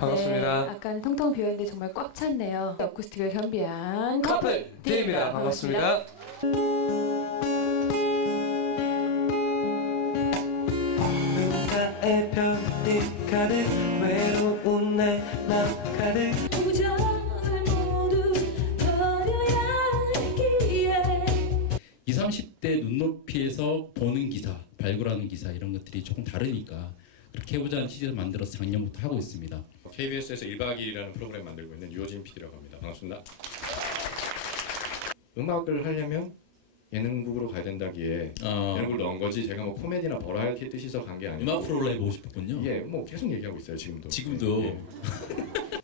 반갑습니다. 네, 아까는 텅텅 비었는데 정말 꽉 찼네요. 어쿠스틱을 겸비한 커플 D입니다. 반갑습니다. 눈가에 별이 가득 외로운 내 맘 가득 우정을 모두 버려야 했기에 20, 30대 눈높이에서 보는 기사, 발굴하는 기사 이런 것들이 조금 다르니까 그렇게 해보자는 취지에서 만들어서 작년부터 하고 있습니다. KBS에서 1박 2일이라는 프로그램 만들고 있는 유호진 PD라고 합니다. 반갑습니다. 음악을 하려면 예능국으로 가야 된다기에 예능국을 넣은 거지 제가 뭐 코미디나 버라이어티 뜻이서 간 게 아니고 음악 프로를 해보고 싶었군요. 예, 뭐 계속 얘기하고 있어요 지금도. 지금도.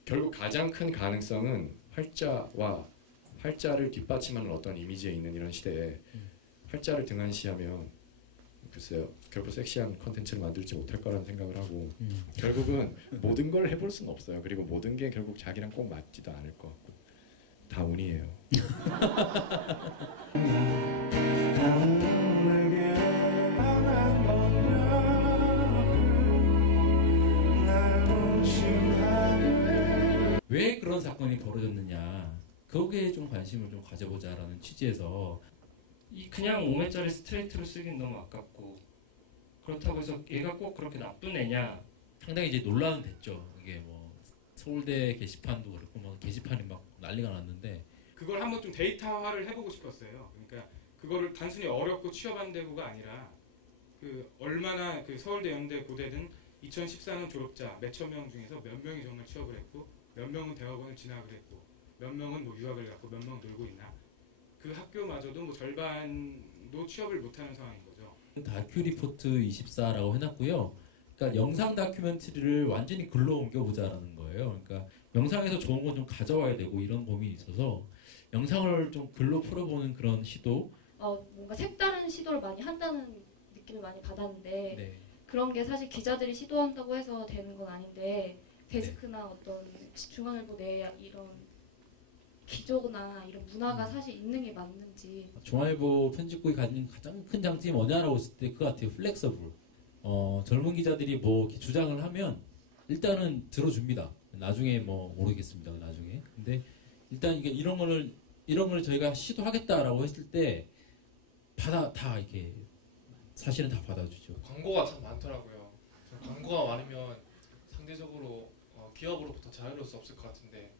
결국 가장 큰 가능성은 활자를 뒷받침하는 어떤 이미지에 있는 이런 시대에 활자를 등한시하면 글쎄요 결코 섹시한 컨텐츠를 만들지 못할 거라는 생각을 하고 결국은 모든 걸 해볼 수는 없어요. 그리고 모든 게 결국 자기랑 꼭 맞지도 않을 것 같고 다 운이에요. 왜 그런 사건이 벌어졌느냐 거기에 좀 관심을 좀 가져보자라는 취지에서 이 그냥 5회짜리 스트레이트로 쓰긴 너무 아깝고 그렇다고 해서 얘가 꼭 그렇게 나쁜 애냐 상당히 이제 논란은 됐죠. 이게 뭐 서울대 게시판도 그렇고 뭐 게시판이 막 난리가 났는데 그걸 한번 좀 데이터화를 해보고 싶었어요. 그러니까 그거를 단순히 어렵고 취업한 대구가 아니라 그 얼마나 그 서울대, 연대, 고대든 2014년 졸업자 몇천 명 중에서 몇 명이 정말 취업을 했고 몇 명은 대학원을 진학을 했고 몇 명은 뭐 유학을 갔고 몇 명은 놀고 있나 그 학교마저도 뭐 절반도 취업을 못하는 상황인 거죠. 다큐 리포트 24라고 해놨고요. 그러니까 영상 다큐멘터리를 완전히 글로 옮겨보자라는 거예요. 그러니까 영상에서 좋은 건 좀 가져와야 되고 이런 고민이 있어서 영상을 좀 글로 풀어보는 그런 시도. 뭔가 색다른 시도를 많이 한다는 느낌을 많이 받았는데 네. 그런 게 사실 기자들이 시도한다고 해서 되는 건 아닌데 데스크나 어떤 중앙일보 내에 이런 기조나 이런 문화가 사실 있는 게 맞는지. 중앙일보 편집국이 가진 가장 큰 장점이 뭐냐라고 했을 때 그거 같아요. 플렉서블. 젊은 기자들이 뭐 이렇게 주장을 하면 일단은 들어줍니다. 나중에 뭐 모르겠습니다. 나중에. 근데 일단 이게 이런 걸 저희가 시도하겠다라고 했을 때 다 이렇게 사실은 다 받아주죠. 광고가 참 많더라고요. 광고가 많으면 상대적으로 기업으로부터 자유로울 수 없을 것 같은데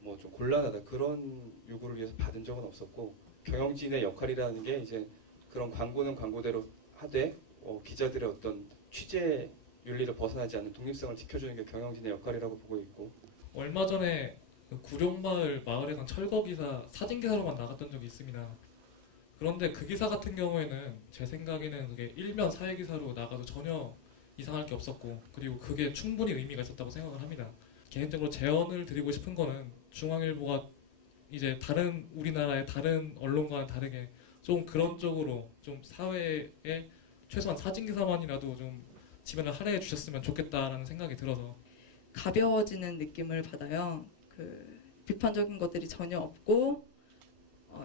뭐 좀 곤란하다 그런 요구를 위해서 받은 적은 없었고 경영진의 역할이라는 게 이제 그런 광고는 광고대로 하되 기자들의 어떤 취재 윤리를 벗어나지 않는 독립성을 지켜주는 게 경영진의 역할이라고 보고 있고 얼마 전에 그 구룡마을 마을에선 철거 기사 사진 기사로만 나갔던 적이 있습니다. 그런데 그 기사 같은 경우에는 제 생각에는 그게 일면 사회 기사로 나가도 전혀 이상할 게 없었고 그리고 그게 충분히 의미가 있었다고 생각을 합니다. 개인적으로 제언을 드리고 싶은 거는 중앙일보가 이제 다른 우리나라의 다른 언론과는 다르게 좀 그런 쪽으로 좀 사회에 최소한 사진 기사만이라도 좀 지면을 할애해 주셨으면 좋겠다라는 생각이 들어서 가벼워지는 느낌을 받아요. 그 비판적인 것들이 전혀 없고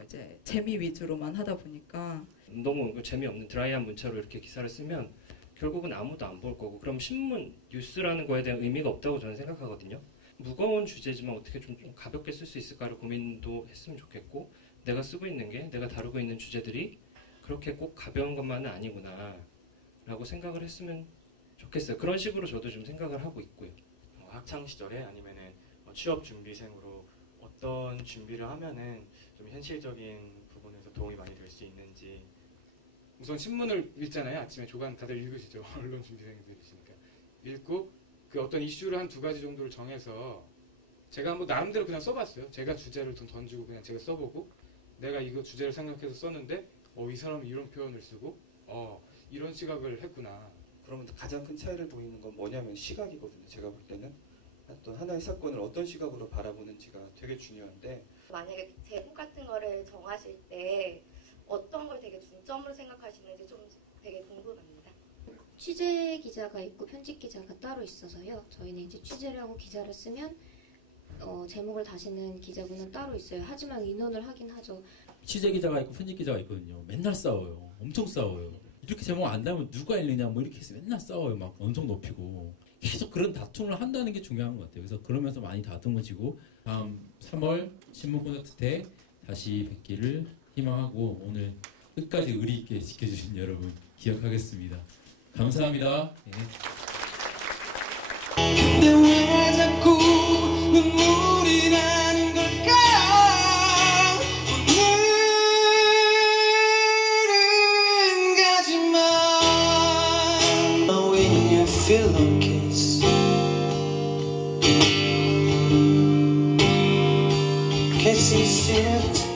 이제 재미 위주로만 하다 보니까 너무 재미없는 드라이한 문체로 이렇게 기사를 쓰면 결국은 아무도 안 볼 거고 그럼 신문, 뉴스라는 거에 대한 의미가 없다고 저는 생각하거든요. 무거운 주제지만 어떻게 좀 가볍게 쓸 수 있을까를 고민도 했으면 좋겠고 내가 쓰고 있는 게 내가 다루고 있는 주제들이 그렇게 꼭 가벼운 것만은 아니구나 라고 생각을 했으면 좋겠어요. 그런 식으로 저도 좀 생각을 하고 있고요. 학창 시절에 아니면은 취업 준비생으로 어떤 준비를 하면은 좀 현실적인 부분에서 도움이 많이 될 수 있는지. 우선 신문을 읽잖아요. 아침에 조간 다들 읽으시죠. 언론 준비생들이시니까. 읽고 그 어떤 이슈를 한 두 가지 정도를 정해서 제가 한번 나름대로 그냥 써봤어요. 제가 주제를 좀 던지고 그냥 제가 써보고 내가 이거 주제를 생각해서 썼는데 이 사람은 이런 표현을 쓰고 이런 시각을 했구나. 그러면 가장 큰 차이를 보이는 건 뭐냐면 시각이거든요. 제가 볼 때는 어떤 하나의 사건을 어떤 시각으로 바라보는지가 되게 중요한데 만약에 제목 같은 거를 정하실 때 어떤 걸 되게 중점으로 생각하시는지 좀 되게 궁금합니다. 취재 기자가 있고 편집 기자가 따로 있어서요. 저희는 이제 취재를 하고 기사를 쓰면 제목을 다시는 기자분은 따로 있어요. 하지만 의논을 하긴 하죠. 취재 기자가 있고 편집 기자가 있거든요. 맨날 싸워요. 엄청 싸워요. 이렇게 제목 안 나오면 누가 읽느냐 뭐 이렇게 해서 맨날 싸워요. 막 언성 높이고 계속 그런 다툼을 한다는 게 중요한 것 같아요. 그래서 그러면서 많이 다툼을 지고 다음 3월 신문 콘서트 때 다시 뵙기를 희망하고 오늘 끝까지 의리 있게 지켜주신 여러분 기억하겠습니다. 감사합니다. 근데 왜 자꾸 눈물이 나는 걸까? 오늘은 가지마. When you feel a kiss, kissing still